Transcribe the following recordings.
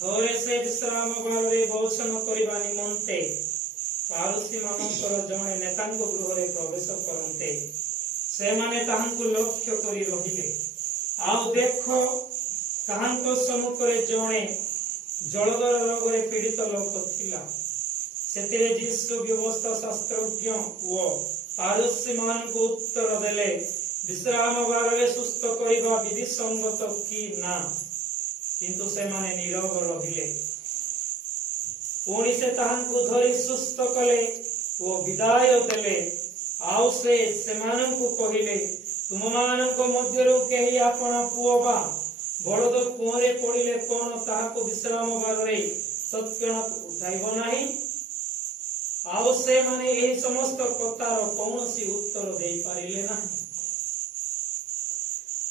थोरे से विश्राम बारे भोजन करबा निमंते पारुसी मानकर जणे नेतांक गृहरे प्रवेश करते से माने ताहांकु लक्ष्य करी रहिले आउ देखो ताहांको सम्मुखरे जणे जलदर रोगरे पीड़ित लोक थिला सेतिरे जीसु व्यवस्था शास्त्रज्ञ ओ पारुसी मानकु उत्तर देले विश्राम बारे सुस्थ करबा विधि संगत कि ना किंतु से माने नीरव रहिले पुणी से ताहांकु धरी सुस्थ कले ओ विदाय देले आउ से सेमानंकु कहिले तुम मानक मध्यरु केही आपण पुओ बा बड़द कुआरे पड़िले कोन ताहाकु विश्राम बारे सत्यण उठाइबो नाही आउ से माने एही समस्त कथार कौनसी उत्तर देई पारिले नाही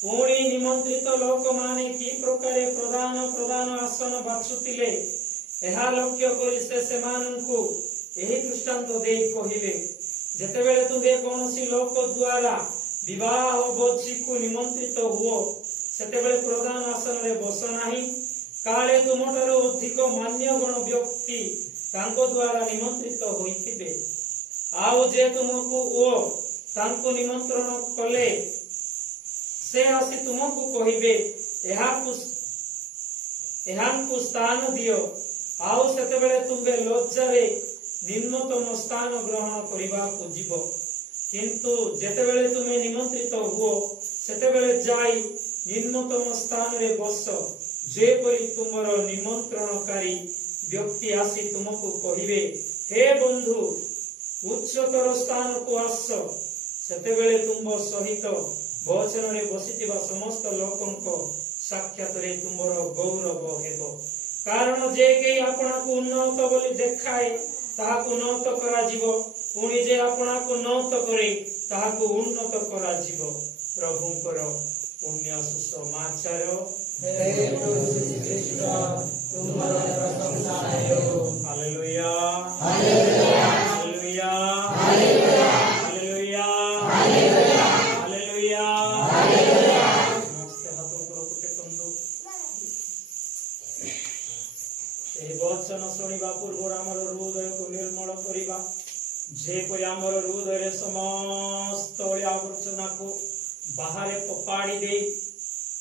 पुणी निमंत्रित लोक माने की प्रकारे प्रधान आसन बाछुतिले एहा लक्ष्य करी से सेमानंकु एही दृष्टांत देई कहिले जेतेबेले तुमे कोनसी लोक द्वारा विवाह भोजिकु निमंत्रित हुओ सेतेबेले प्रधान आसन रे बस नाही काले तुमठारु अधिक मान्यगण व्यक्ति तांको द्वारा निमंत्रित होइतिबे आउ जे तुमको ओ तांको निमंत्रण कले से आसी तुमको कहिबे एहांकु स्थान दियो आउ सेतेबेले तुमे लज्जारे निम्नतम स्थान ग्रहण करिबा को जीवो किंतु जेतेबेले तुमे निमंत्रित हुओ सेतेबेले जाई निम्नतम स्थान रे बस जे परि तुमरो निमंत्रणकारी व्यक्ति आसी तुमको कहिबे हे बंधु उच्चतर स्थान को आस सेतेबेले तुम सहित भोजन रे बसितिबा समस्त लोकंको साक्षात रे तुमरो गौरव हेबो कारण जे के आपना को उन्नत बोली देखाए ताहाकु उन्नत करा जीवो पुणी जे आपना को उन्नत करे ताहाकु उन्नत करा जीवो प्रभुंकर पुण्य सुसमाचार हे प्रभु श्रीकृष्ण तुमरा प्रशंसा हो hallelujah hallelujah hallelujah hallelujah hallelujah hallelujah hallelujah नमस्ते हाथों को टेकंदो ए वचन सुनिबा पूर्व हमर हृदय को निर्मल करिबा जे कोई हमर हृदय रे समस्त आवर्जना को बाहर पपाड़ी दे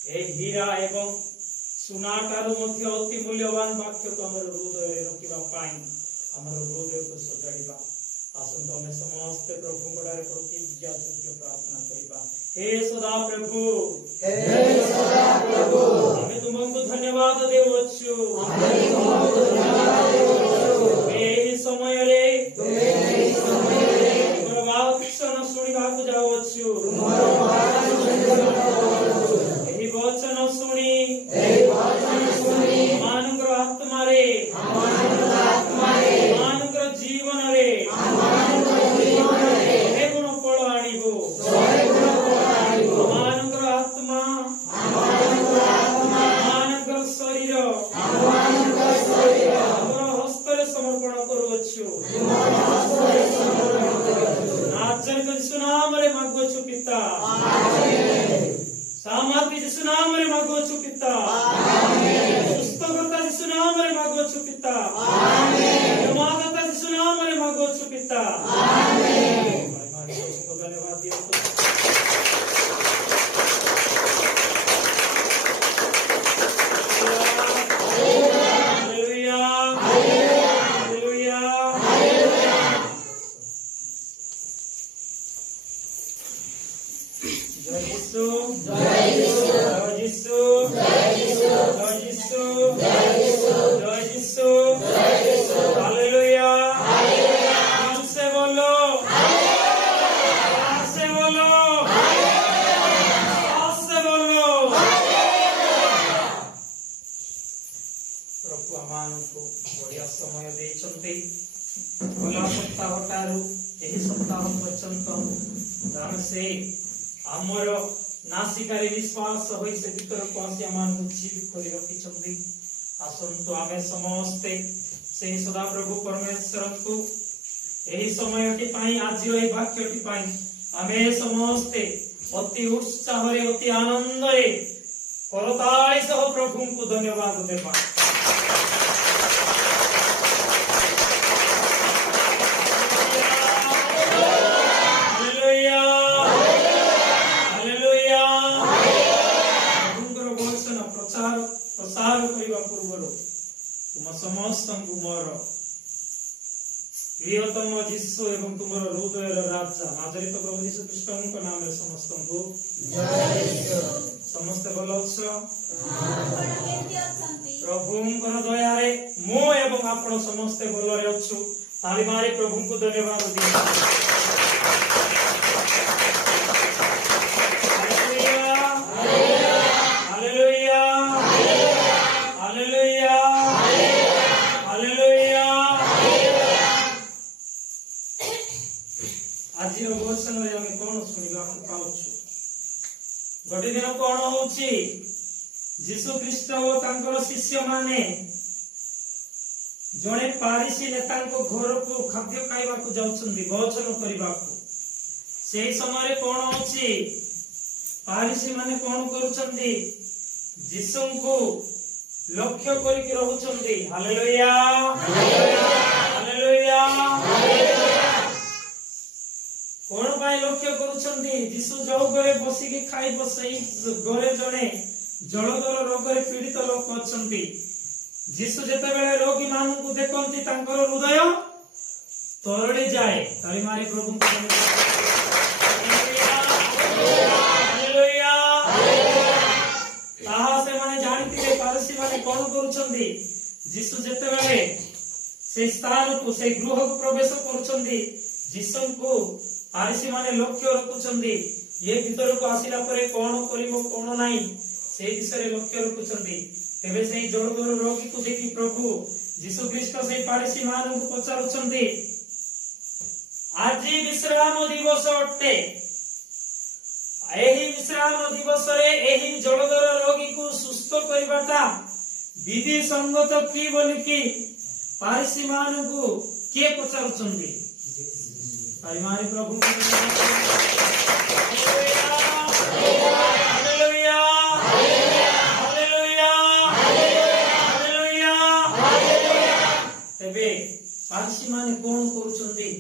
ए हीरा एवं सुनाटारु मध्य अति मूल्यवान वाक्य को हमर हृदय रे रखिबा पाई हमर हृदय को सजाड़िबा आसन तमे समस्त प्रभु गोडारे प्रतिज्ञा योग्य प्रार्थना करिबा हे सदा प्रभु हमें तुमको धन्यवाद देवछु एही समय रे तुमर वचन सुनिबा को जावछु एही वचन सुनी मानकर आत्मा रे मानकर जीवन रे हे गुण फल आनिबो मानकर आत्मा मानकर शरीर हमर हस्ତରେ समर्पण करूछु नाचन यीशु नाम रे मागुछु पिता सामर्थ्य यीशु नाम रे मागुछु पिता सुस्थता यीशु नाम रे मागुछु पिता निर्माता यीशु नाम रे मागुछु पिता धन्यवाद दियो हालेलुया हालेलुया जय यीशु जय यीशु जय यीशु जय यीशु जय यीशु जय यीशु जय यीशु हालेलुया हालेलुया से बोलो हालेलुया से बोलो हालेलुया से बोलो हालेलुया प्रभु आमानकु बढ़िया समय देछन्ते गला सप्ताहटारु एही सप्ताह पर्यंत दान से हमर नासिकारे विश्वास होई से भीतर को आसी आमान जीवित करी रखी छथि आसंतु आमे समस्ते से सदा प्रभु परमेश्वर को एही समयटी पाई आज एही वाक्यटी पाई आमे समस्ते अति उत्साह रे अति आनंद रे करताली सह प्रभु को धन्यवाद देवा। समस्त मोर प्रियतम जीशु एवं तुम हृदय राजा नाजरित प्रभु जीशु ख्रीष्ट नाम समस्त को समस्त भल प्रभु दयारे मु एवं आपण समस्ते भलरे अच्छु ताली मारी प्रभु को धन्यवाद दिया। गोटे दिन कौन होची जीशु ख्रीष्ट और तांकर शिष्य माने जड़े पारिसी नेता घर को खाद्य खाइबा को जाउछंदी भोजन करबा को से समय कौन होची पारिसी माने कौन करूछंदी जीशु को लक्ष्य करके रहउछंदी। हालेलुया हालेलुया कौन पाई लक्ष्य करूछंदी जीशु जो घरे बसिकी खाइब सही घरे जड़े जलदर रोग पीड़ित लोक अच्छंती जीशु जेते बेले रोगी मानू को देखंती तांकर हृदय तरड़ी जाए। ताली मारी प्रभु को हालेलुया ताहा से माने जानिथिले पारसी माने कौन करूछंदी जीशु जेते बेले से स्थान को से गृह को प्रवेश करूछंदी जीशु को पारिसी माने लक्ष्य रखुछंदी ये भीतर को आसिला परे कौन करिवो कौन नाही से विषय लक्ष्य रखुछंदी। तेबे से जड़दर रोगी को देखि प्रभु जीशु ख्रीष्ट से पारिसी मान को पचारुछंदी आज विश्राम दिवस अटे एही विश्राम दिवस रे एही जड़दर रोगी को सुस्थ करबाटा विधि संगत की बोली कि पारिसी मान को के पचारुछंदी। हमारे प्रभु हालेलुया हालेलुया हालेलुया तेबे पारसी माने कोन करूछंदी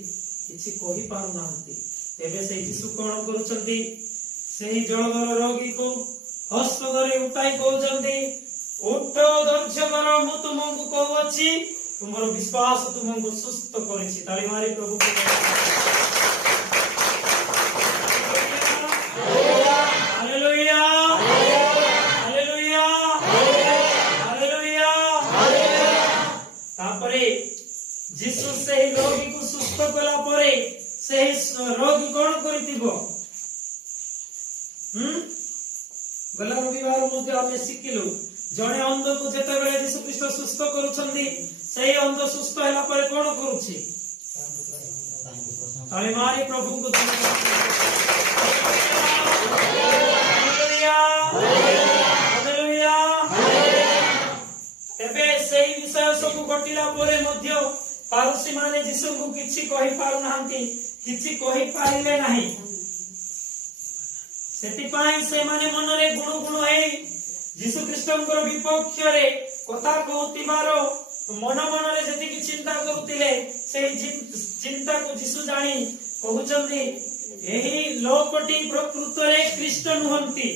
किछि कहि पारु नांती तेबे से यीशु कोन करूछंदी सेही जड़दर रोगी को हस्त धरि उठाई कहउछंदी उठ धैर्य कर मु तुमको कहउछि तुमरो विश्वास तुमको सुस्थ करिछि। ताली मारी प्रभु को हालेलुया हालेलुया हालेलुया तापरे जीशु से रोगी को सुस्थ कला परे से रोगी कोन करितिबो गला रविवार मध्ये आमे सिखिलु जणे अंध को जेते बेले जीशु ख्रीष्ट सुस्थ करूछंदी सेही अंध सुस्थ होला परे कोन करूछि ताली मारी प्रभु को हालेलुया हालेलुया तेबे सेही विषय सब घटिला परे मध्ये पारसी माने जीशु को किछि कहि पारु नांती किछि कहि पारिले नाही सेति पाई से माने मनरे गुण गुण हे जीशु ख्रीष्टंकर विपक्ष रे कथा कहतिबारो मन मन रे जति की चिंता करूतिले से चिंता को जीशु जानी कहउचंदी एही लोकटी प्रकृत रे कृष्ण नुहंती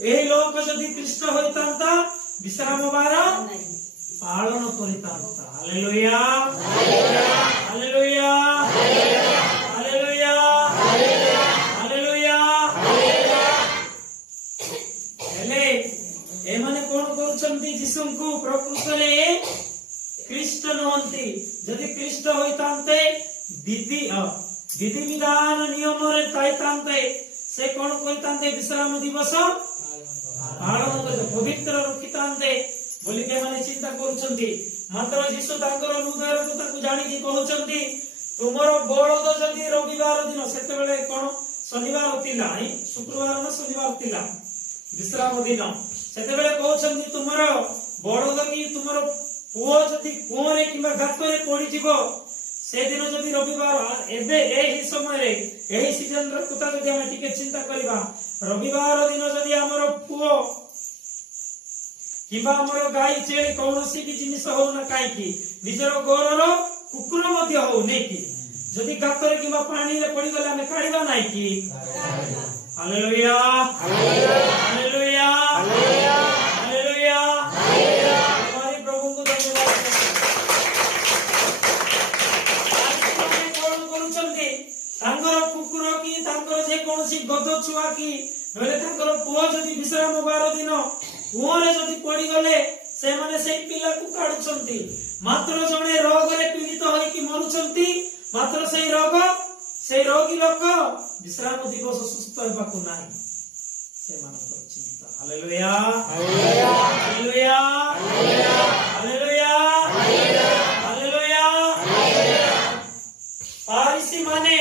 एही लोक जदि कृष्ण होइतांता विश्राम बार पालन करितांता। हालेलुया हालेलुया हालेलुया हालेलुया हेले ए माने कोन करूचंती जीशु को प्रकृत रे कृष्ण नुहंती जदि कृष्ण होइतांते विधि विधि विधान नियम रे ताइतांते से कोन करितांते विश्राम दिवस पालन कर पवित्र रखितांते बोली के माने चिंता करूचंती मात्र जीशु तांकर हृदय को ताकू जानि कि कहउचंती तुमरो बळद जदि रविवार दिन सेते बेले कोन शनिवार थिला नै शुक्रवार न शनिवार थिला विश्राम दिन सेते बेले कहउचंती तुमरो बळद की तुमरो पुओ जदि कुओरे किबा गातरे पड़ी जिवो से दिन जदि रविवार एबे एही समय रे एही सीजन रे कथा जदि हम टिके चिंता करबा रविवार दिन जदि हमर पुओ किबा हमर गाई छेली कोनोसी भी जिनिस हो ना काई की निजर गोरर कुकुर मध्य हो नै की जदि गातर किबा पानी रे पड़ी गले हमें काढिबा नै की हालेलुया हालेलुया हालेलुया हालेलुया हमारे प्रभु को धन्यवाद आज कोन करूछन्ती तांगर कुकुर की तांगर जे कोनोसी गद छुआ की नले तांगर पुओ जदि विश्राम बार दिन कुओरे जदि पड़ी गले से माने से पिला को काढुछन्ती मात्र जणे रोग रे पीड़ित होई कि मरुछन्ती मात्र से रोगी लोक विश्राम दिवस सुस्थ हेबा को नाही से मानकर चिंता hallelujah hallelujah hallelujah hallelujah hallelujah पारिसी माने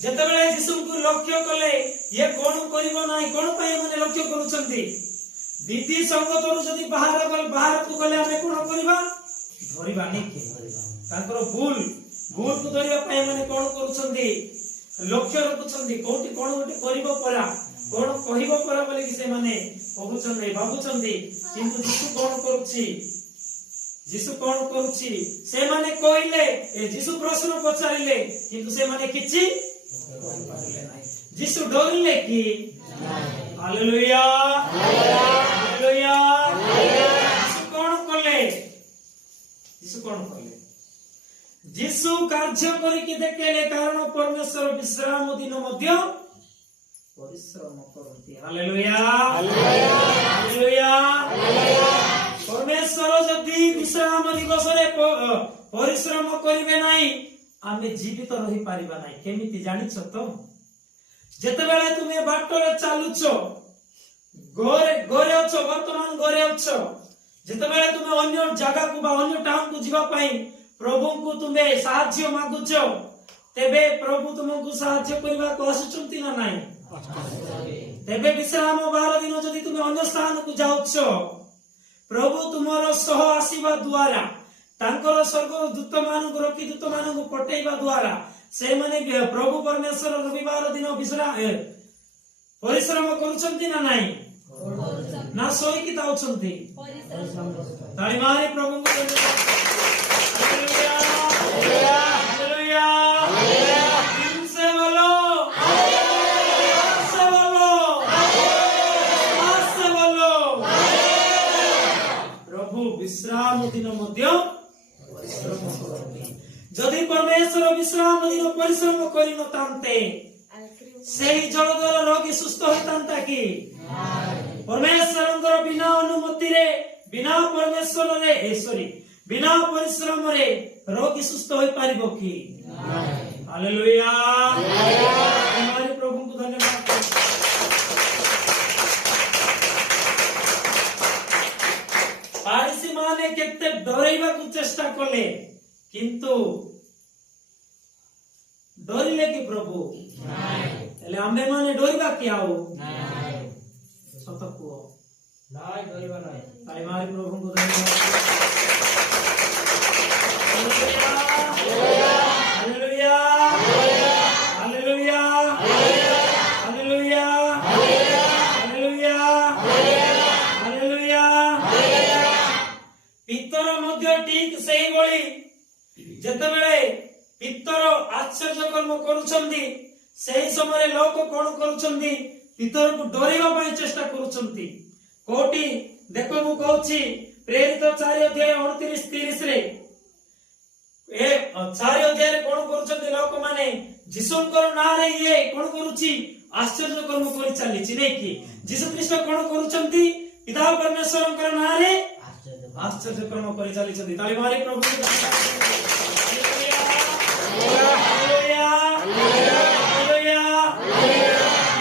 जेतबेले यीशु को लक्ष्य कले ये कोन करिवो नाही कोन पाए माने लक्ष्य करूछन्ती विधि संगतरु जदि बाहर को गले हमें कोन करिबा धरिबा नै के तांकर भूल को धरिबा पाए माने कोन करूछन्ती लक्ष्य रखुछन्ती कोठी कोन गोटे करिबो परा कोन कहिबो परा बोले कि से माने कहूछन्ती भाबुछन्ती किंतु यीशु कोन करूछि से माने कहिले ए यीशु प्रश्न पचारिले किंतु से माने किछि यीशु डरिले कि हालेलुया हालेलुया यीशु कोन कले यीशु कार्य करिके देखेले कारण परमेश्वर विश्राम दिन मध्य परिश्रम करती हालेलुया हालेलुया परमेश्वर जदि विश्राम दिवस रे परिश्रम करिवे नाही आमे जीवित रही पारिबा नाही केमिति जानिछ तो जेतेबेले तुमे बाटरे चालुछो गोरे अछो वर्तमान गोरे अछो जेतेबेले तुमे अन्य जगह को बा अन्य टाउन को जीवा पई प्रभु को तुमे साहाय्य मागुछो तेबे प्रभु तुमको साहाय्य करबा को आसुचंती ना नाही तेबे विश्राम 12 दिन जदि तुमे अन्य स्थान को जाउछो प्रभु तुमरो सह आसीबा द्वारा तांकर स्वर्ग दूत मान को रखी दूत मान को पटेइबा द्वारा से माने प्रभु परमेश्वर रविवार दिन विश्राम परिश्रम करूछंती ना नाही ना सोई कि ताउछंती ताली मारी प्रभु को धन्यवाद हालेलुया हालेलुया हालेलुया दिल से बोलो हालेलुया से बोलो से बोलो प्रभु विश्राम दिन मध्य परिश्रम करती जदि परमेश्वर विश्राम दिन परिश्रम करि न तांते सेही जगतर रोगी सुस्थ होइतांता कि परमेश्वरंकर बिना अनुमति रे बिना परमेश्वर रे बिना परिश्रम रे रोगी सुस्थ होई पारिबो कि हालेलुया हमारे प्रभु को धन्यवाद पारिसी माने केते डराइबा को चेष्टा कले किंतु डरिले कि प्रभु एले आम्बे माने डरिबा कि आउ सत को नाय डरिबा नाय ताई मारी प्रभु को धन्यवाद hallelujah hallelujah hallelujah hallelujah hallelujah पितर मध्य ठीक सेही बळी जेतेबेले पितर आश्चर्य कर्म करूछन्ती सेही समय लोक कोन करूछन्ती पितर को डरिबा पई चेष्टा करूछन्ती कोटी देखो मु कहूची प्रेरित 4 अध्याय 29-30 रे ए 4 अध्याय रे कोन करूछन्ती लोक माने जिसुंकर ना रे ये कोन करूची आश्चर्य कर्म करि चाली छि नै कि जिसु ख्रीष्ट कोन करूछन्ती पिता परमेश्वरंकर ना रे आश्चर्य कर्म करि चाली छथि ताली मारी प्रभु हालेलुया हालेलुया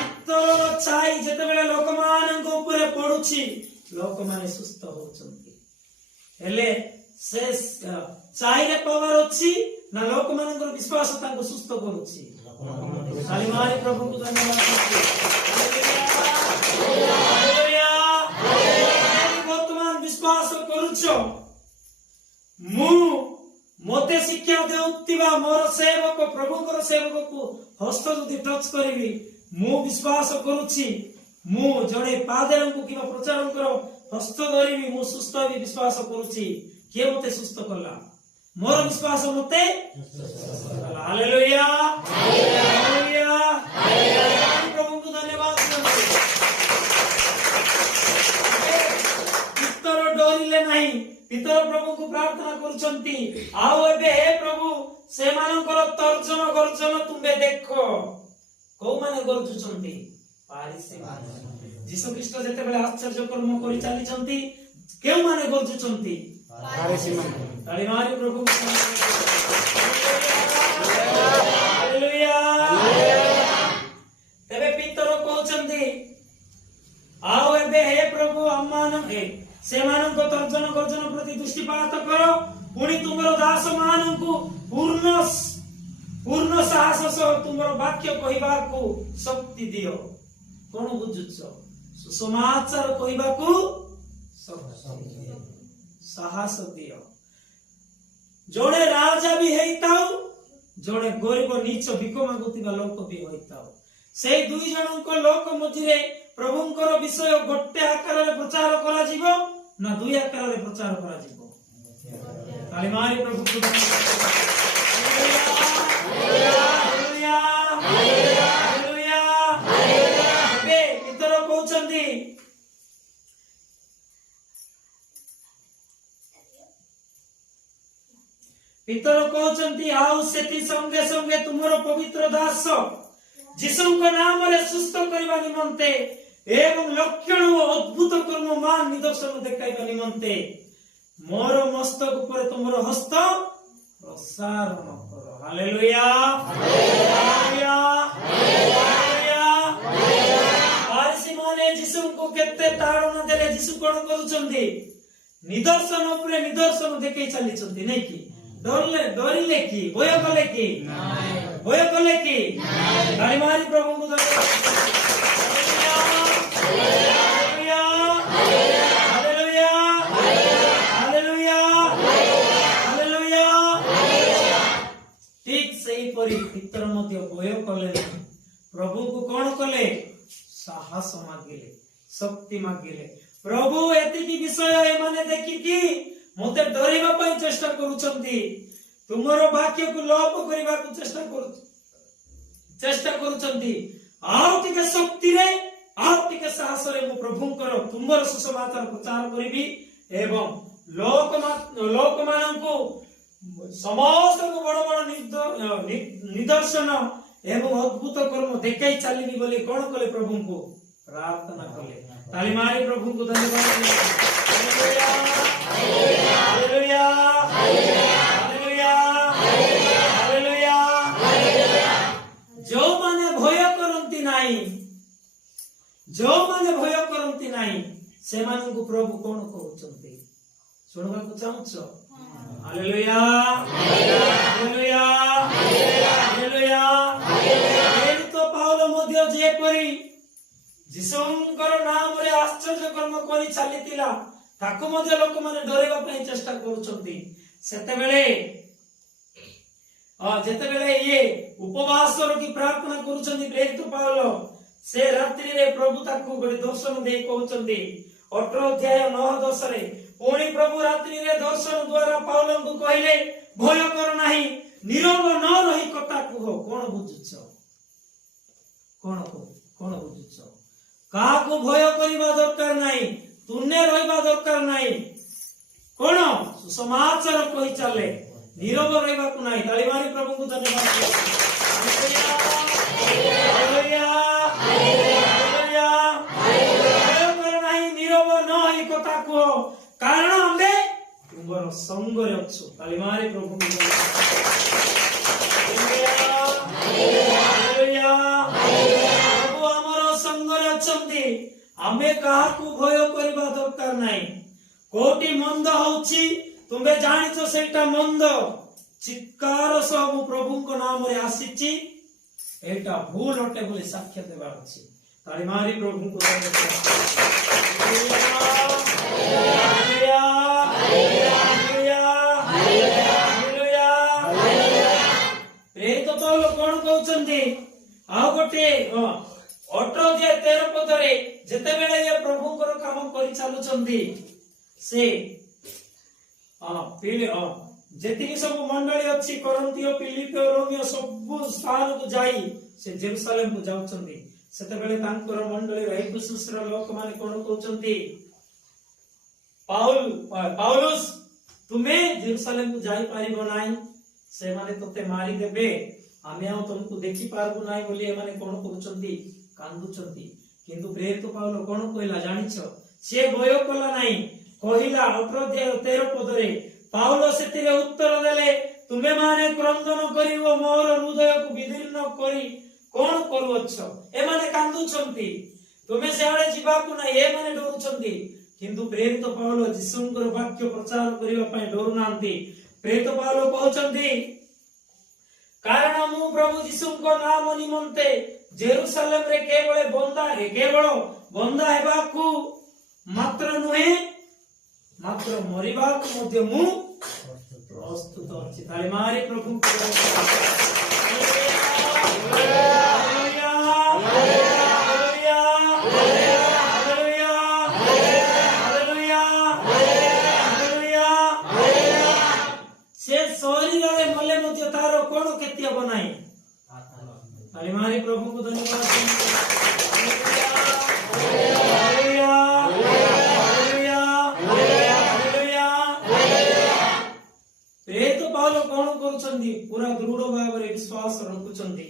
पितर छाई जेतेबेले लोक मानन को ऊपर पडुछि लोक माने सुस्थ होचंती हेले से छाई रे पावर अछि ना लोक मानन को विश्वास ताको सुस्थ करूछि ताली मारी प्रभु को धन्यवाद हालेलुया हालेलुया वर्तमान विश्वास करूछो मु मोते शिक्षा देउतिबा मोर सेवक प्रभुकर सेवक को हस्त जदि टच करिवि मु विश्वास करूछि मु जणे पादेरंकु किबा प्रचारंकर हस्त धरिबी मु सुस्थ भी विश्वास करूची किए मते सुस्थ कला मोर विश्वास मते हालेलुया हालेलुया प्रभु को धन्यवाद पितर डरिले नहीं पितर प्रभु को प्रार्थना करूचंती आउ एबे हे प्रभु से मानकर तर्जन गर्जन तुमे देखो को माने गर्जुचंती पारिसी माने जीसु ख्रीष्ट जेते बेले आश्चर्य कर्म करि चाली चंती केउ माने गर्जुचंती पारिसी माने ताली मारी प्रभु हालेलुया तबे पितर कहउचंती आओ एबे हे प्रभु अम्मान हे से मानन को तर्जन गर्जन प्रति दृष्टिपात करो पुणी तुमरो दास मानन को पूर्ण साहस सह तुमरो वाक्य कहबा को शक्ति दियो कोन बुझुछ सुसमाचार कहबा को साहस दियो जोड़े राजा भी हेइताओ जोड़े गरीब नीच भिक मागुतिबा लोक भी होइताओ से दुई जनक लोक मझिरे प्रभुंकर विषय गोटे आकार रे प्रचार करा जीवो ना दुई आकार रे प्रचार करा जीवो ताली मारी प्रभु को हालेलुया हालेलुया बे पितर कहउचंदी पितर कहउचंती आउ सेति संगे संगे तुमरो पवित्र दास जीसुଙ୍କ नामରେ ସୁସ୍ଥ କରିବା ନିମନ୍ତେ ଏବଂ ଲକ୍ଷଣ ଓ ଅଦ୍ଭୁତ କର୍ମ ମାନ ନିଦର୍ଶନ ଦେଖାଇବା ନିମନ୍ତେ ମୋର ମସ୍ତକ ଉପରେ ତୁମର ହସ୍ତ ପ୍ରସାରଣ କର ହାଲେଲୁୟା ହାଲେଲୁୟା ହାଲେଲୁୟା ପାରିସି ମାନେ ଯୀଶୁଙ୍କୁ କେତେ ତାଡ଼ନ ଦେଲେ ଯୀଶୁ କଣ କରୁଛନ୍ତି ନିଦର୍ଶନ ଉପରେ ନିଦର୍ଶନ ଦେଖେଇ ଚାଲିଛନ୍ତି ନାଇଁ କି डरिले की भय कले की भय कले की ताली मारी प्रभु को हालेलुया हालेलुया हालेलुया हालेलुया ठीक सही परी पितर मध्य भय कले प्रभु को कौन कले साहस मागिले शक्ति मागिले प्रभु एति की विषय ए माने देखि की मते डरिबा पई चेष्टा करूचंती तुमरो वाक्य को लोप करिबा को चेष्टा करूचंती आउ टिके शक्ति रे आउ टिके साहस रे मु प्रभुंकर तुमरो सुसमाचार प्रचार करिबी एवं लोक मानन को समस्त को बड़ बड़ निदर्शन एवं अद्भुत कर्म देखाई चलीबी बोली कोन कले प्रभु को प्रार्थना कले ताली मारी प्रभु को धन्यवाद हालेलुया हालेलुया हालेलुया जो माने भय करंती नाही से मानन को प्रभु कोन कहउचंती सुनबा को चाहछो हालेलुया हालेलुया हालेलुया हालेलुया तो पाउलो मध्य जे परी जीशुंकर नाम रे आश्चर्य कर्म करि चलीतिला ताको मध्य लोक माने डरेबा पई चेष्टा करूचंती सेते बेले जेते बेले ये उपवास रखी प्रार्थना करूचंती प्रेरित पाउलो से रात्रि रे प्रभु ताको गोटे दर्शन दे कहउचंती 18 अध्याय 9-10 रे पुणी प्रभु रात्रि रे दर्शन द्वारा पाउलो को कहिले भय कर नाही नीरव न रही कथा कुह कोन बुझुछ कोन बुझुछ का को भय करिबा दरकार नाही तुने रहिबा दरकार नाही कोन सुसमाचार कहि चले नीरव रहिबा को नाही ताली मारी प्रभु को धन्यवाद हालेलुया हालेलुया भय कर नाही नीरव न ही कथा को कारण हमे तुमरो संग रे अछु ताली मारी प्रभु को हालेलुया प्रभु हमरो संग रे अछंती आमे काहाकू भय करिबा दरकार नाही कोटी मंद होउची तुमे जानिछो सेटा मंद चिक्कार सब प्रभु को नाम रे आसीची एटा भूल हटे बोली साक्ष्य देबा अछि ताली मारी प्रभु को हालेलुया हालेलुया हालेलुया ए तो लोग कोन कहउचंदी आ गोटे 18 अध्याय 13 पद रे जेते बेले ये प्रभु को काम करि चलुचंदी से जेतिकी सब मंडली अच्छी करंतियो फिलिपियो रोमियो सब स्थान को जाई से जेरूसलेम को जाउचंदी सेते बेले तांकर मंडली एफिसुसर लोक माने कोन कहउचंदी पाउलुस तुम्हें जेरूसलेम को जाई पारिबो नाही से माने तोते मारी देबे आमे आ तुमको देखि पारबो नाही बोली ए माने कोन कहउचंदी कांदुचंदी किंतु प्रेरित पाउल कोन कहला जानिछो से भय कला नाही कहिला 18-13 पदरे पाउल सेतिरे उत्तर देले तुमे माने क्रंदन करिवो मोर हृदय को विदीर्ण करी कोन करूछ ए माने कांदुचंती तुमे सेआडे जिबा को ना ए माने डरुचंती किंतु प्रेरित पाउल जिसुंकर वाक्य प्रचार करिवा पय डरु नांती प्रेरित पाउल कहउचंती कारण मु प्रभु जिसुंको नाम निमंते जेरूसलेम रे केवल बंदा हेबाकू मात्र नुहे मात्र मरिबा को मध्य मु प्रस्तुत अछि ताली मारी प्रभु को hallelujah hallelujah hallelujah hallelujah hallelujah से शरीर रे मले मध्य तारो कोन केतिया बनाई ताली मारी प्रभु को धन्यवाद पूरा दृढ़ भाव विश्वास रखुचंदी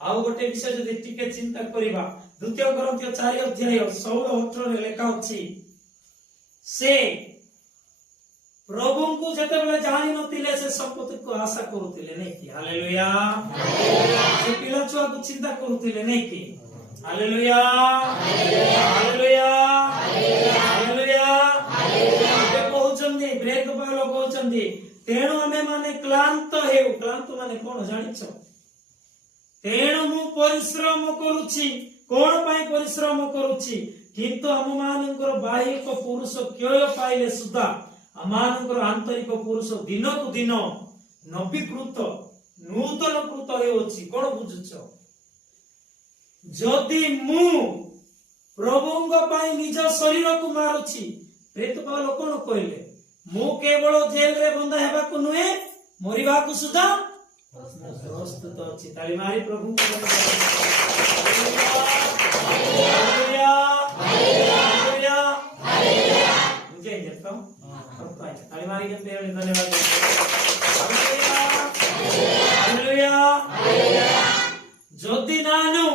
आउ गोटे विषय जदि टिके चिंता करिबा 2 कोरिन्थियो 4 अध्याय 16-18 रे लेखा अछि से प्रभु को जते बेले जानि नथिले से शपथ को आशा करूतिले नै कि हालेलुया से पिला छुआ को चिंता करूतिले नै कि हालेलुया हालेलुया हालेलुया हालेलुया कहउचंदी ब्रेक पालो कहउचंदी तेणु आमे माने क्लांत हेउ क्लांत माने कोन जानिछ तेणु मु परिश्रम करूछि कोन पई परिश्रम करूछि किंतु हम मानकर बाह्यिक पुरुष क्योय पाइले सुधा अमानकर आंतरिक पुरुष दिन को दिन नवीकृत नूतन कृत हेउछि कोन बुझुछ जदि मु प्रभुंग पई निज शरीर को मारुछि प्रेत पाल कोन कहले मु केवल जेल रे बंदा हेबा को नुहे मरिबा को सुधा प्रस्तुत अछि ताली मारी प्रभु हालेलुया हालेलुया हालेलुया मुझे जतो ताली मारी के पेरे धन्यवाद हालेलुया हालेलुया हालेलुया जदि नानु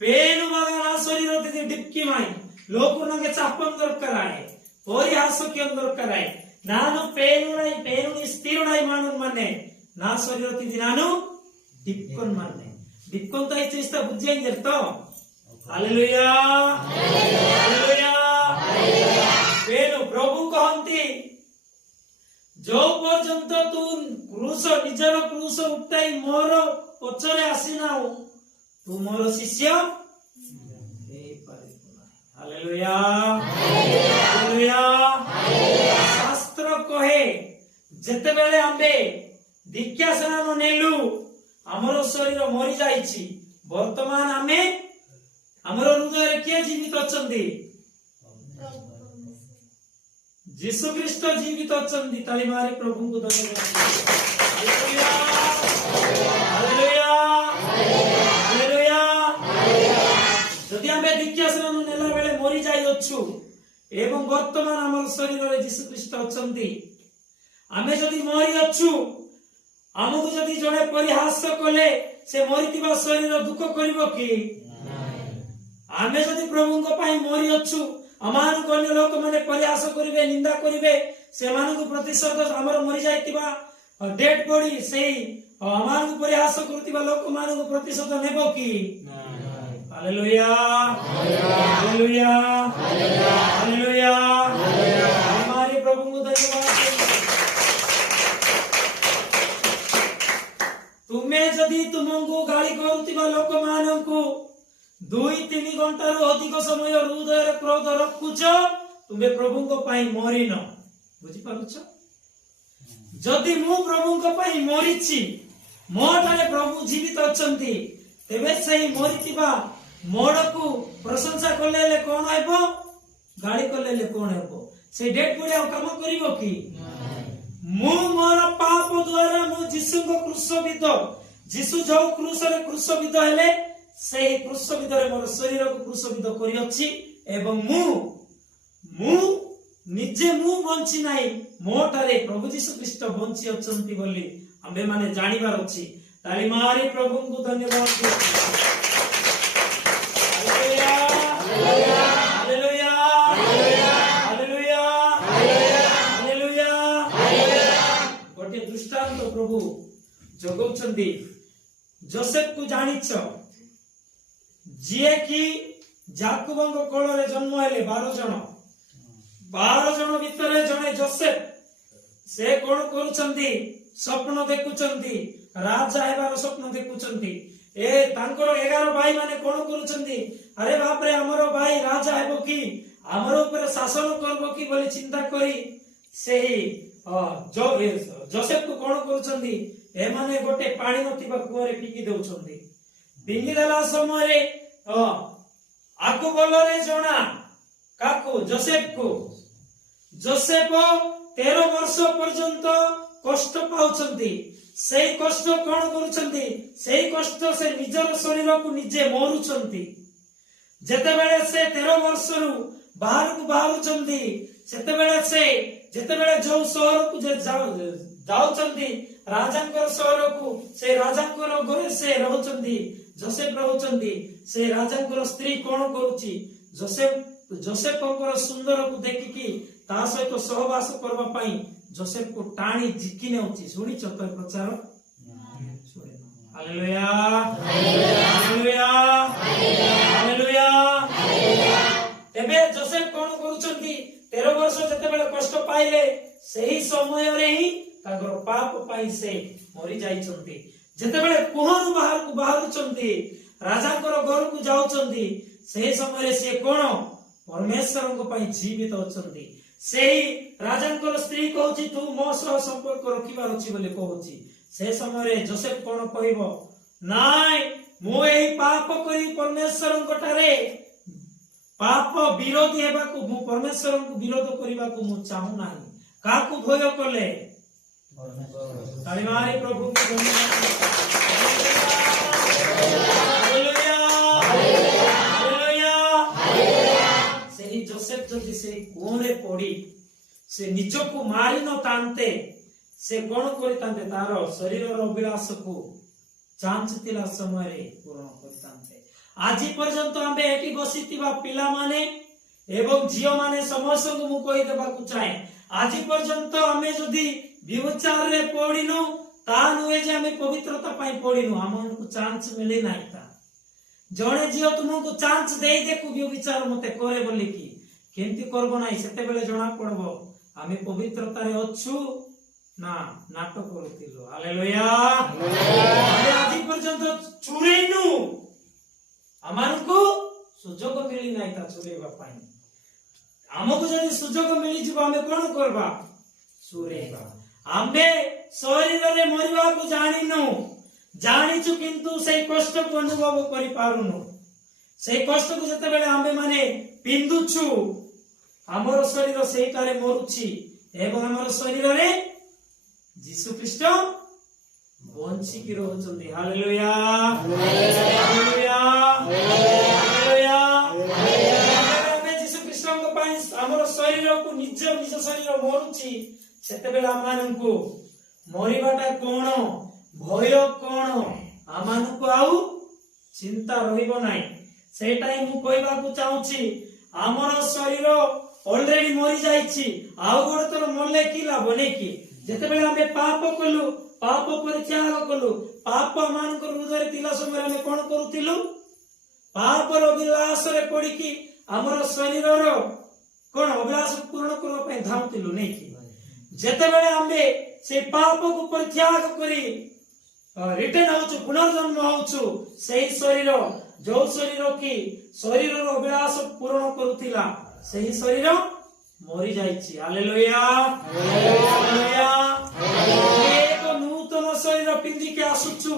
पेनु मगना शरीर दिदि डिक्की माई लोक नगे चापन दरकार आहे परिहास के दरकार आहे नानु पेनु स्थिर नाही मानन माने ना शरीर ति नानु डिक्कन माने डिक्कन तो इच्छा बुझे जतो हालेलुया हालेलुया हालेलुया पेनु प्रभु कहंती जो पर्यंत तू क्रूस निजर क्रूस उठाई मोर पछरे आसीनाउ तू मोर शिष्य हालेलुया हालेलुया शास्त्र कहे जते बेले आंबे दीक्षा स्नान नेलु हमर शरीर मरि जाईछि वर्तमान आमे हमर हृदय रे के जीवित अछंदी यीशु ख्रीष्ट जीवित अछंदी ताली मारी प्रभु को धन्यवाद हालेलुया हालेलुया हालेलुया जदि आमे दीक्षा स्नान नेला बेले मरि जाई अछु एवं वर्तमान हमर शरीर रे यीशु ख्रीष्ट अछंदी आमे जदि मरि अछु हमकु जदि जणे परिहास कले से मरितिबा शरीर दुख करिवो कि आमे जदि प्रभु को पई मरि अछु अमान को अन्य लोक माने परिहास करिवे निंदा करिवे से मानकु प्रतिशोध हमर मरि जायतिबा डेड बॉडी सेही अमान को परिहास करतिबा लोक मानकु प्रतिशोध नेबो कि हालेलुया हालेलुया हालेलुया हमारे प्रभु को धन्यवाद तुम्हें जदि तुमको गाली करुतिबा लोक मानकु 2-3 घंटा रु अधिक समय हृदय रे क्रोध रखुछ तुमे प्रभु को पई मरिन बुझि पारुछ जदि मु प्रभु को पई मरिछि मोठारे प्रभु जीवित अछंती तेबे सही मरितिबा मोड़ को प्रशंसा कले कोन हेबो गाड़ी कले कौन हेबो से डेड बॉडी आ काम करिवो कि मु मोर पाप द्वारा मु जीसु को क्रूसविद जीसु जो क्रूस रे क्रूसविद हेले सेही क्रूसविद रे मोर शरीर को क्रूसविद करि अछि एवं मु निजे मु बंची नाही मोटारे प्रभु जीसु ख्रीष्ट बंची अछंती बोली आमे माने जानिबार अछि ताली मारी प्रभु को धन्यवाद दे हालेलुया हालेलुया हालेलुया हालेलुया गोटे दृष्टांत प्रभु जगौछंती जोसेफ को जानिछ जिए कि जाकुबंग कोल रे जन्म हेले 12 जन भितर जने जोसेफ से कोन करूछंती स्वप्न देखुछंती राजा हेबार स्वप्न देखुछंती ए तांकर 11 भाई माने कोन करूछंती अरे बाप रे हमरो भाई राजा हेबो कि हमरो ऊपर शासन करबो कि बोली चिंता करी सेही जो जोसेफ को कोन करूछंती ए माने गोटे पानी नथिबा कुआरे फिकी देउछंती फिकी देला समय रे आकु बोलरे जणा काकू जोसेफ 13 वर्ष पर्यंत कष्ट पाउछंती से कष्ट कोन करूछंती से कष्ट से निजर शरीर को निजे मरुछंती जेते बेले से 13 वर्ष रु बाहर को बाहरुछंती सेते बेले से जेते बेले जो शहर को जाउछंती राजांकर शहर को से राजांकर घरे से रहउछंती जोसेफ रहउछंती से राजांकर स्त्री कोन करूची जोसेफंकर सुंदर को देखिकी ता सहित सहवास करबा पई जोसेफ को टाणी जिकी नेउची सुनी चतर प्रचार हालेलुया हालेलुया हालेलुया एबे जोसेफ कोन करूचंती 13 वर्ष जते बेले कष्ट पाइले सही समय रे ही तागर पाप पाई से मरि जाइछंती जते बेले कुहर बाहर को बाहरुचंती राजांकर घर को जाउचंती सही समय रे से कोन परमेश्वर को पई जीवित अछंती सेही राजांकर स्त्री कहूची तू मो सह संपर्क रखिबार अछि बोले कहूची से समय रे जोसेफ कोन कहइबो नाय मो एही पाप करी परमेश्वर कोठारे पाप विरोधी हेबा को मु परमेश्वर को विरोध करिबा को मु चाहू नाही काकू भय कले ताली मारी प्रभु को धन्यवाद हालेलुया हालेलुया सेही जोसेफ जदि से कोने पड़ी से निजो को मारी न तांते से कोन करि तांते तारो शरीर रो अभिलाष को चांचतिला समय रे पूर्ण करि तांते आजि पर्यंत आमे एटी बसितिबा पिला माने एवं जियो माने समस्त को मु कहि देबा को चाहे आजि पर्यंत आमे जदि विचार रे पड़िनु ता नुए जे आमे पवित्रता पई पड़िनु हमनको चांस मिले नाही ता जणे जियो तुमको चांस देई दे को विचार मते करे बोली की केंती करबो नाही सेते बेले जणा पड़बो आमे पवित्रता रे अछु ना नाटक करतिलो हालेलुया हालेलुया आजि पर्यंत चुरेनु हमनको सुजोग मिली नाही ता चुरेबा पई हमको जदि सुजोग मिली जिबो आमे कोन करबा चुरेबा आमे शरीर रे मरिबा को जानिनु जानिछु किंतु से कष्ट को अनुभव करि पारुनु से कष्ट को जते बेले आमे माने पिंदुछु हमर शरीर सेटारे मरुछि एवं हमर शरीर रे जीसु ख्रीष्ट बंची कि रहउछन्ती हालेलुया हालेलुया हालेलुया आमे जीसु ख्रीष्ट को पई हमर शरीर को निज शरीर मरुछि सेते बेले आमाननको मरिबाटा कोन भय कोन आमाननको आउ चिंता रहिबो नाही सेटाई मु कहबा को चाहूची हमर शरीर ऑलरेडी मरि जाईछि आउ गोटे तोर मरले की लाभ नै कि जते बेले हमें पाप कलु पाप परित्याग कलु पाप मानक हृदय तिला समय हमें कोन करूतिलु पाप रो विलास रे पड़ी कि हमर शरीर रो कोन अभिलाष पूर्ण करबा पे धाउतिलु नै कि जते बेले हमें से पाप को परित्याग करी रिटर्न होछु पुनर्जन्म होछु सेही शरीर जो शरीर की शरीर रो अभिलाष पूर्ण करूतिला सेही शरीर मरि जाईछि हालेलुया हालेलुया एक नूतन शरीर पिंदी के आसुछु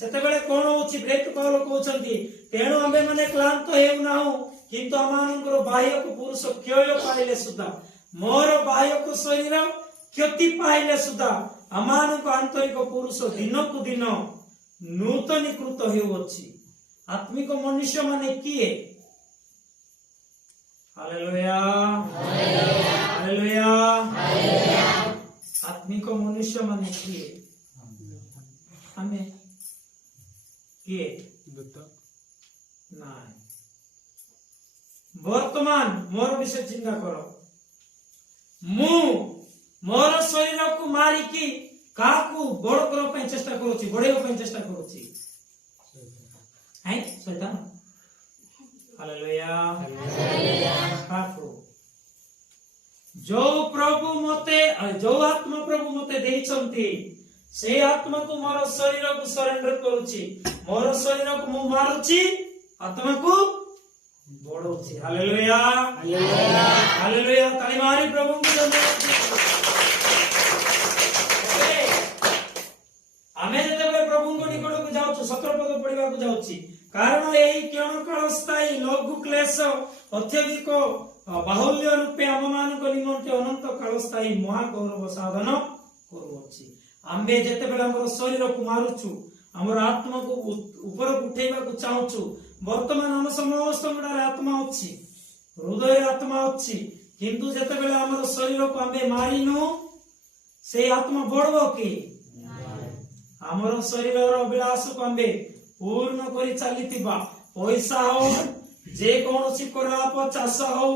सेते बेले कोन होछि ब्रेक कॉल कहउछंती तेणु हमें माने क्लांत हेउ नाहु किंतु आमानंकर बाह्यक पुरुष क्षय पाइले सुद्धा मोर बाह्यक शरीर क्षति पाइले सुद्धा आमानक आंतरिक पुरुष दिन को दिन नूतनीकृत हेउछि। आत्मिक मनुष्य माने किए? Hallelujah hallelujah. आत्मिक मनुष्य माने किए? हमें किए नाई। वर्तमान मोर विषय चिंता करो। मु मोर शरीर को मारिकी काकू बड़ करबा पई चेष्टा करूची, बढ़ेबा पई चेष्टा करूची। हैं शैतान। Hallelujah hallelujah. काकू जो प्रभु मते जो आत्मा प्रभु मते देइछंती से आत्मा को मोर शरीर को सरेंडर करूची। मोर शरीर को मु मारुची, आत्मा को बढ़ौची। Hallelujah hallelujah hallelujah. ताली मारी प्रभु को धन्यवाद। आमे जेतेबेले प्रभु को निकट को जाउछु सत्रपद पढ़िबा को जाउछि, कारण एही क्षण काल स्थायी लघु क्लेश अत्यधिक बाहुल्य रूपे आममानक निमंते अनंत काल स्थायी महागौरव साधन करूछि। आम्बे जेतेबेले हमर शरीर को मारुछु, हमर आत्मा को ऊपर उठेबा को चाहुछु। वर्तमान हम समस्त गुणार आत्मा अछि, हृदय आत्मा अछि, किंतु जेतेबेले हमर शरीर को आम्बे मारिनु से आत्मा बढ़बो कि? हमर शरीर अभिलाष को आम्बे पूर्ण करी चलीतिबा पैसा हो जे कोनोसी कराप चाष हो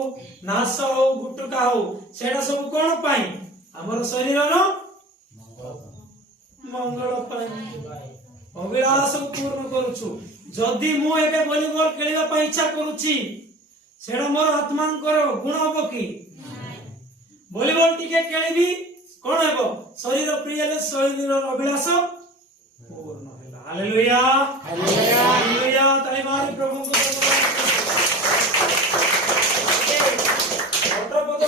नाश हो गुटका हो सेडा सब कोन पाई? हमर शरीर मंगल पाई अभिलाष पूर्ण करूछु। जदि मु एबे वॉलीबॉल खेलिबा पई इच्छा करूची सेडा मोर आत्मांकर गुण हबो कि? वॉलीबॉल टिके खेलिबी कोन हेबो? शरीर प्रिय ले शरीर अभिलाष पूर्ण होला। Hallelujah hallelujah hallelujah. ताली मारी प्रभु को धन्यवाद।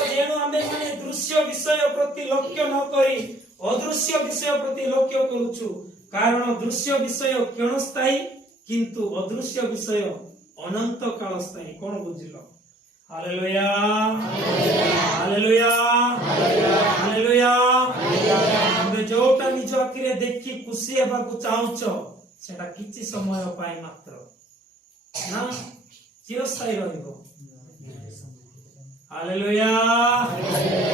जेनु आमे माने दृश्य विषय प्रति लक्ष्य न करी अदृश्य विषय प्रति लक्ष्य करूछु, कारण दृश्य विषय क्षणस्थायी किंतु अदृश्य विषय अनंत काल स्थायी। कोन बुझिलो? Hallelujah hallelujah hallelujah. आमे जोटा निज आखिरे देखि खुशी हेबा को चाहुछो सेटा किछि समय पाई मात्र ना चिरस्थायी रहइबो। Hallelujah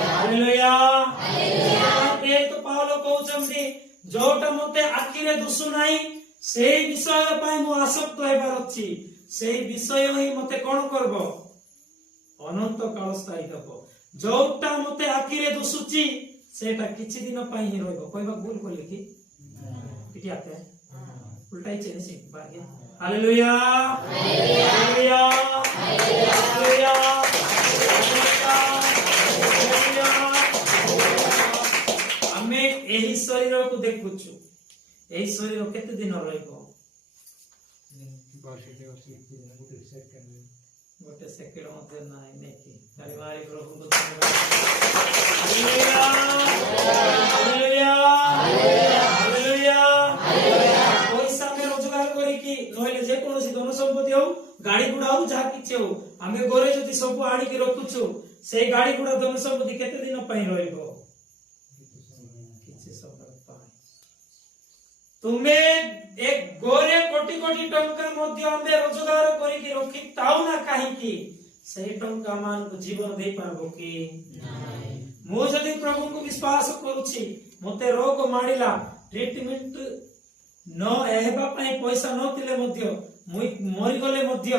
hallelujah. ए तो पावलो कहउछंती जोटा मते आखिरे दुसु नाही सेही विषय पाई मु आसक्त हेबार अछि, सेही विषय ही मते कोन करबो? अनंत काल स्थायी करबो। जोटा मते आखिरे दुसुची सेटा किछि दिन पाई ही रहइबो। कहबा भूल बोले कि ठीक आते उल्टा ही चेंज से बागे। Hallelujah hallelujah hallelujah hallelujah. हमें एही शरीर को देखुछु, एही शरीर केते दिन रहइबो? गोटे सेकेंड मध्ये नाही नेकी। ताली मारी प्रभु को धन्यवाद। Hallelujah hallelujah hallelujah hallelujah. पैसा में रोजगार करी कि नहले जे कोनोसी धन संपत्ति हो गाड़ी गुडा हो जहा किछ हो आमे गोरे जति सब आणी के रखुछु, से गाड़ी गुडा धन संपत्ति केते दिन पई रहइबो? किछ समय पाई। तुमे एक गोरे कोटी कोटी टंका मध्ये आमे रोजगार करी कि रखि ताउ ना काहे कि सही टंका मान को जीवन दे पाबो कि नाही? मु जदि प्रभु को विश्वास करूछि, मते रोग माडिला ट्रीटमेंट न एबा पई पैसा न तिले मध्ये मुई मरि गले मध्ये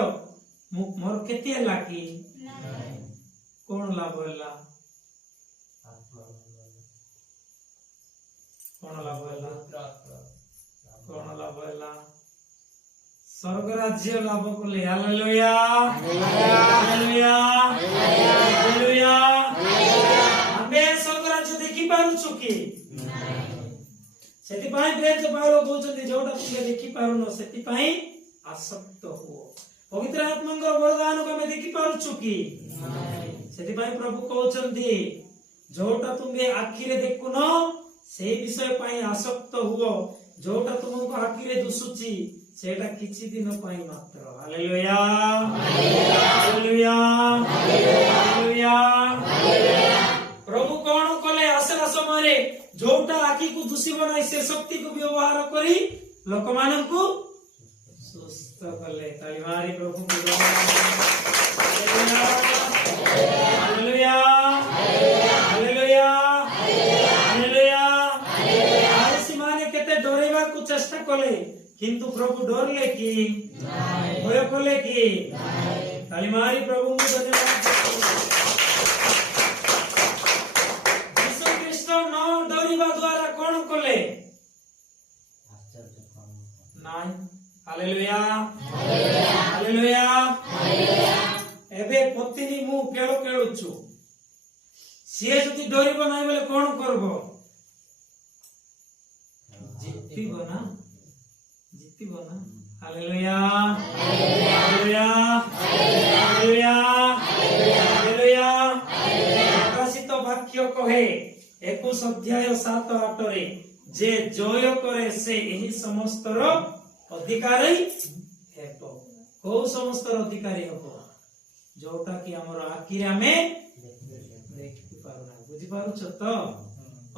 मोर केते हला कि नाही? कोन लाभ होला? कोन लाभ होला? कोन लाभ होला? स्वर्ग राज्य लाभ कले। Hallelujah hallelujah hallelujah. आमे स्वर्ग राज्य देखि पारुछु कि सेति पाई प्रेरित पावलो कहउछथि जोटा तुमे देखि पारुनो सेति पाई आसक्त हो। पवित्र आत्मांकर वरदान को आमे देखि पारुछु कि सेति पाई प्रभु कहउछथि जोटा तुमे आखिरे देखुनो सेही विषय पाई आसक्त हुओ। जोटा तुमको आखिरे दुसुची सेटा किछि दिन पई मात्र। Hallelujah hallelujah hallelujah. प्रभु कोन कले आसरा समय जोटा आखि को दुषिब नाही से शक्ति को व्यवहार करी लोक माननकु सुस्थ कले। ताली मारी प्रभु को हालेलुया हालेलुया हालेलुया। आरसी माने केते डरेबा को चेष्टा कले किंतु प्रभु डरले कि भय कले कि ताली मारी प्रभु को धन्यवाद। यीशु ख्रीष्ट न डरिबा द्वारा कोन कले नाइ। Hallelujah hallelujah. एबे पत्नी मु केळ केळुछु सिए जदि डरिबो नाही बोले कोन करबो जितिबो ना जितिबो ना। Hallelujah hallelujah hallelujah hallelujah. प्रकाशित वाक्य कहे 21 अध्याय 7-8 रे जे जय करे से एही समस्तर अधिकारी हेबो। को समस्तर अधिकारी हेबो जोटा कि हमर आखिर हमें देखि पारुना। बुझि पारुछ तो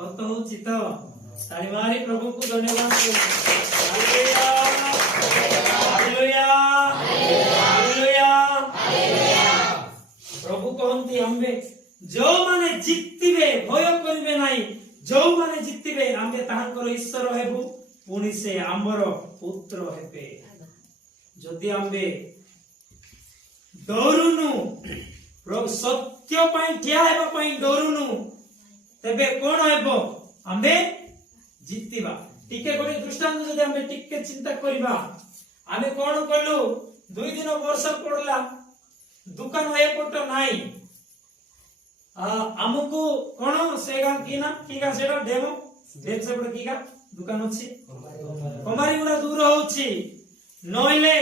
अर्थ होछि तो ताली मारी प्रभु को धन्यवाद। Hallelujah hallelujah hallelujah. प्रभु कहंती हमें जो माने जितिबे भय करिबे नाही जो माने जितिबे आमे ताहांकर ईश्वर हेबु पुनि से आमर पुत्र हेबे। जदि आमे डरुनु प्रभु सत्य पई ठिया हेबा पई डरुनु तबे कोन हेबो आमे जितिबा। टिके गोटे दृष्टांत जदि आमे टिके चिंता करिबा आमे कोन कलु 2 दिन वर्षा पड़ला दुकान ए पट नाही हमको कोन से गां कीगा सेडा डेमो देख से बड कीगा दुकान अछि कमारी गुडा दूर होछि नइले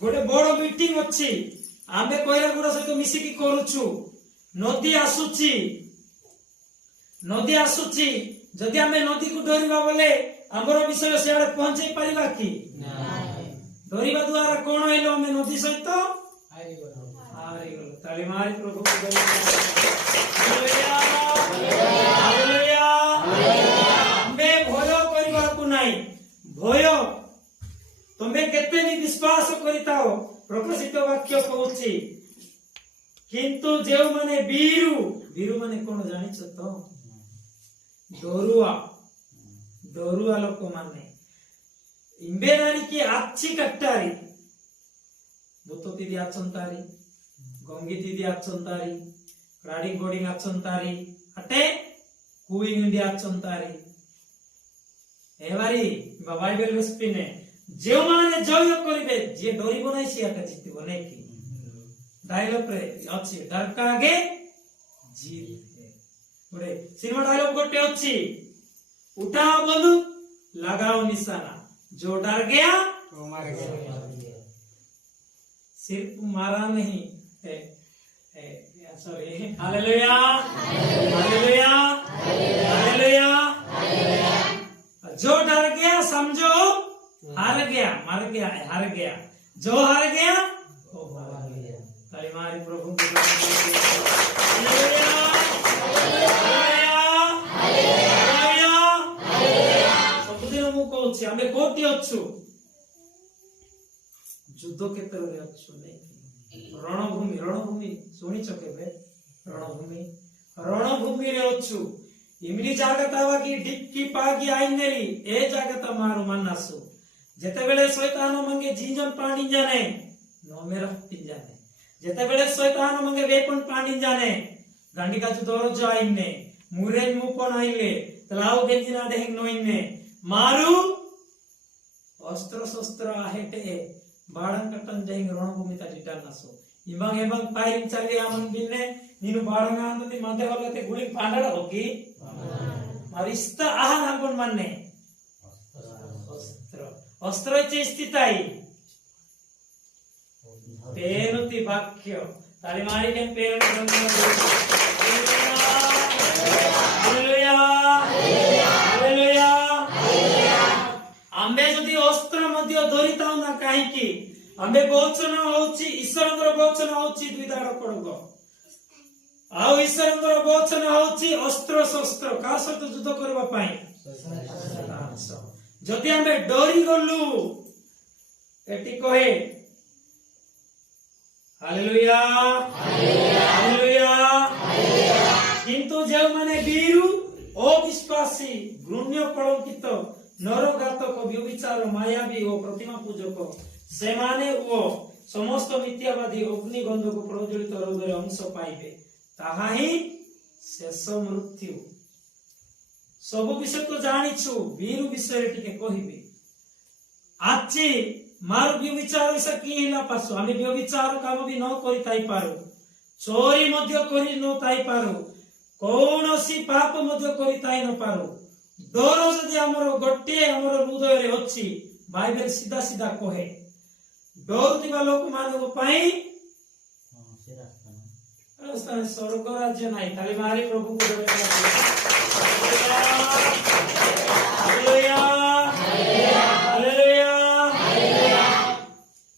गोटे बड़ मीटिंग अछि आमे कोइरा गुडा सहित मिसी की करूछु नदी आसुची जदि आमे नदी को डरिबा बोले हमर विषय सेडे पहुंचै परिबा कि नाही। डरिबा द्वारा कोन होइलो आमे नदी सहित हारि गेलो। ताली मारी प्रभु को धन्यवाद। Hallelujah hallelujah. आमे भय करिबा को नाही भय तमे केते भी विश्वास करिताओ प्रकाशित वाक्य कहूछि किंतु जेउ माने बीरु बीरु माने कोन जानिछ तो डरुआ लोक माने इंबे नारी की आच्छी कट्टारी भूत दीदी आचंतारी गंगी दीदी आचंतारी क्राडिंग बोर्डिंग आचंतारी अटे कुइंग इंडिया आचंतारी एवारी बाइबल में स्पिने जे माने जय करिबे जे डरिबो नै से आका जितिबो नै कि डायलॉग रे अछि डर का आगे जीत गोटे सिनेमा डायलॉग गोटे अछि उठाओ बंदूक लगाओ निशाना जो डर गया वो मर गया। सिर्फ मारा नहीं सॉरी हालेलुया हालेलुया हालेलुया। जो डर गया समझो हार गया मर गया हार गया जो हार गया वो मर गया। ताली मारी प्रभु को हालेलुया हालेलुया हालेलुया। सबदिन मु कहूछि आमे कोठी अछु युद्ध क्षेत्र रे अछु नै रणभूमि रणभूमि सुनिछ केबे रणभूमि रे अछु इमली जागत आवा की डिक्की पागी आइनेली ए जागत मारू मन्नासु जेते बेले शैतान मंगे जीजन पानी जाने नो मेरा पिंजाने जेते बेले शैतान मंगे वेपन पानी जाने गांडी का दौर जाइने मुरे मुपन आइले तलाव गेंजिना देहिं नोइने मारू अस्त्र शस्त्र आहेटे बाड़न कटन देहिं रणभूमि ता डिटानासो इमंग एमंग फायरिंग चली आमन बिने नीनु बाड़ंगा अंदति मध्य होलते गुली पांडड़ होकी मरिस्ता आहार हागोन माने अस्त्र स्थिताई पेनुति वाक्य ताली मारी के पेन हालेलुया हालेलुया। आम्बे जदि अस्त्र मध्य धरिताउ ना आंबे वचन होची ईश्वरंकर वचन होची द्विधाड़ खड़ग आउ ईश्वरंकर वचन होची अस्त्र शस्त्र का सहित युद्ध करबा पई जदि आंबे डरी गलु एटी कहे हालेलुया हालेलुया किंतु जो माने बीरु अविश्वासी घृण्य कलंकित नरघातक व्यभिचार मायावी और प्रतिमा पूजक से माने वो समस्त मिथ्यावादी अग्निगंध को प्रज्वलित रोगरे अंश पाइबे ताहा ही शेष मृत्यु सब विषय तो जानिछु बीरु विषय टिके कहिबे आछि मार व्यभिचार विषय की हिला पासो आमे व्यभिचार काम भी न करि ताई पारो चोरी मध्य करि न ताई पारो कौनसी पाप मध्य करि ताई न पारो डर जदि हमर गोटे हमर हृदय रे अछि बाइबल सीधा सीधा कहे डरुथिबा लोक मानव पई रास्ता स्वर्ग राज्य नाही खाली मारी प्रभु को हालेलुया हालेलुया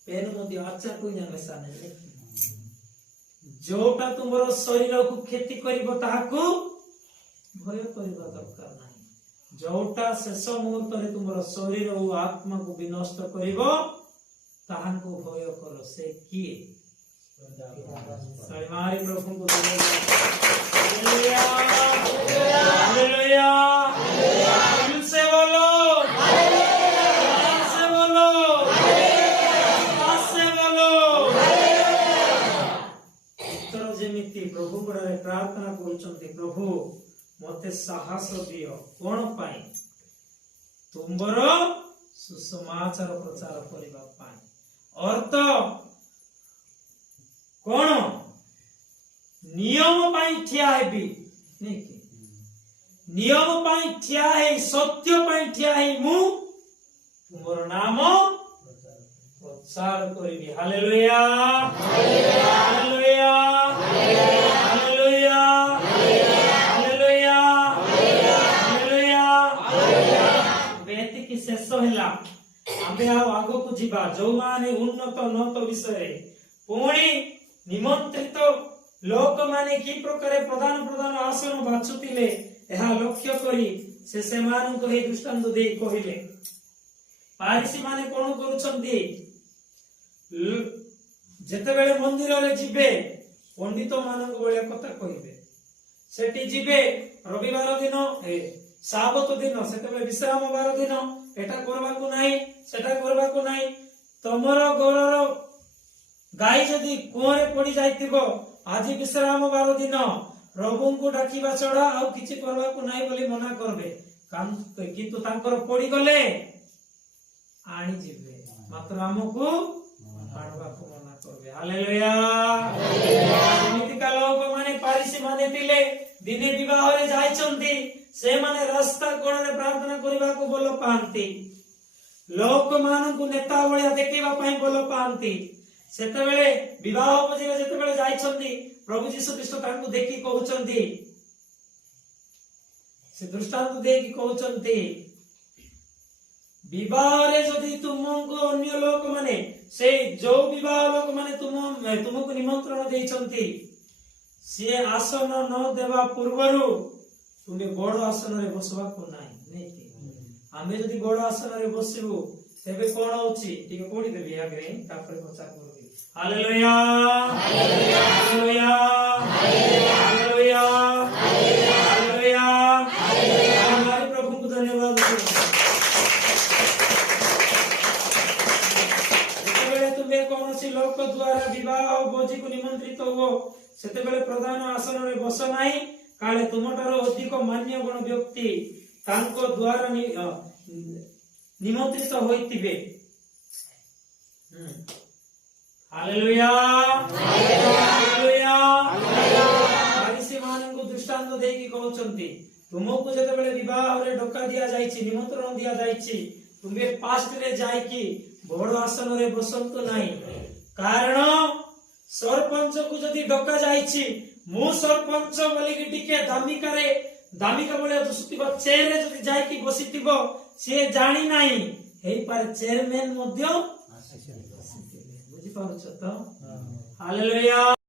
पेन मध्य अच्छा कोई न वैसा नहीं जोटा तुमरो शरीर को क्षति करिवो ताहाकू भय करिबा दरकार नाही जोटा शेष मुहूर्त रे तुमरो शरीर और आत्मा को विनष्ट करिवो ताहाकू भय करो से किए हमारे प्रभु को हालेलुया हालेलुया दिल से बोलो हालेलुया से बोलो हालेलुया से बोलो उत्तर जेमिति प्रभु गुड़े प्रार्थना करछन्ति प्रभु मते साहस दियो कोन पाई तुमरो सुसमाचार प्रचार करिबा पाई अर्थ कौन नियम पाई ठिया हेबी नहीं कि नियम पाई ठिया है सत्य पाई ठिया है मु तुमर नाम प्रचार करिबी hallelujah hallelujah hallelujah hallelujah hallelujah बेति की शेष हैला आबे आगो को जीवा जो माने उन्नत विषय पुणी निमंत्रित लोक माने की प्रकार प्रधान प्रधान आसन बाछुतिले एहा लक्ष्य करी से मान को हे दृष्टांत दे कहिले पारिसी माने कोन करूछंती जेते बेले मंदिर रे जिबे पंडित मानक बळे कथा कहिबे सेठी जिबे रविवार दिन ए साबत दिन सेते बेले विश्राम बार दिन एटा करबा को नाही सेटा करबा को नाही तमरो गोररो गाई जदि कुआरे पड़ी जाइतिबो आज विश्राम बार दिन प्रभु को डाकिबा छड़ा आ किछि करबा को नाही बोली मना करबे किंतु तांकर पड़ी गले आनी जिबे मात्र हमको आनबा को मना करबे हालेलुया एमिति का लोक माने पारिसी माने तिले दिने विवाह रे जाइचंती से माने रास्ता कोण रे प्रार्थना करिबा को बोल पांती लोक मान को नेता बळिया देखिबा पई बोल पांती सेते बेले विवाह उपजीवे जेते बेले जाइछंती प्रभु यीशु ख्रीष्ट तांको देखि कहउछंती से दृष्टांत देखि कहउछंती विवाह रे जदि तुमको अन्य लोक माने से जो विवाह लोक माने तुमको निमंत्रण देइछंती से आसन न देवा पूर्वरु तुमे बड़ आसन रे बसबा को नाही आमे जदि बड़ आसन रे बसिबु तेबे कोन होची ठीक कोडी देबी आगे तापर प्रचार करबी हालेलुया हालेलुया हालेलुया हालेलुया हमारे प्रभु को धन्यवाद जेतेबेले तुमे कोनोसी लोक द्वारा विवाह भोजी को निमंत्रित हो सेतेबेले प्रधान आसन रे बस नाही काले तुमटारो अधिक मान्य गुण व्यक्ति तांको द्वारा निमंत्रित होइतिबे हालेलुया हालेलुया पारिसी माननको दृष्टांत देकी कहउचंती तुमको जेतेबेले विवाह रे डका दिया जाइछि निमंत्रण दिया जाइछि तुमे पास्ट रे जाइकी बड़ आसन रे बसंतो नाही कारण सरपंच को जदि डका जाइछि मु सरपंच बोली कि टिके दामिका बोले दुसुतिबा चेयर रे जदि जाइकी बसितिबो से जानि नाही हेई पारे चेयरमैन मध्य ପାରୁଛ ତ? ହାଲେଲୁୟା।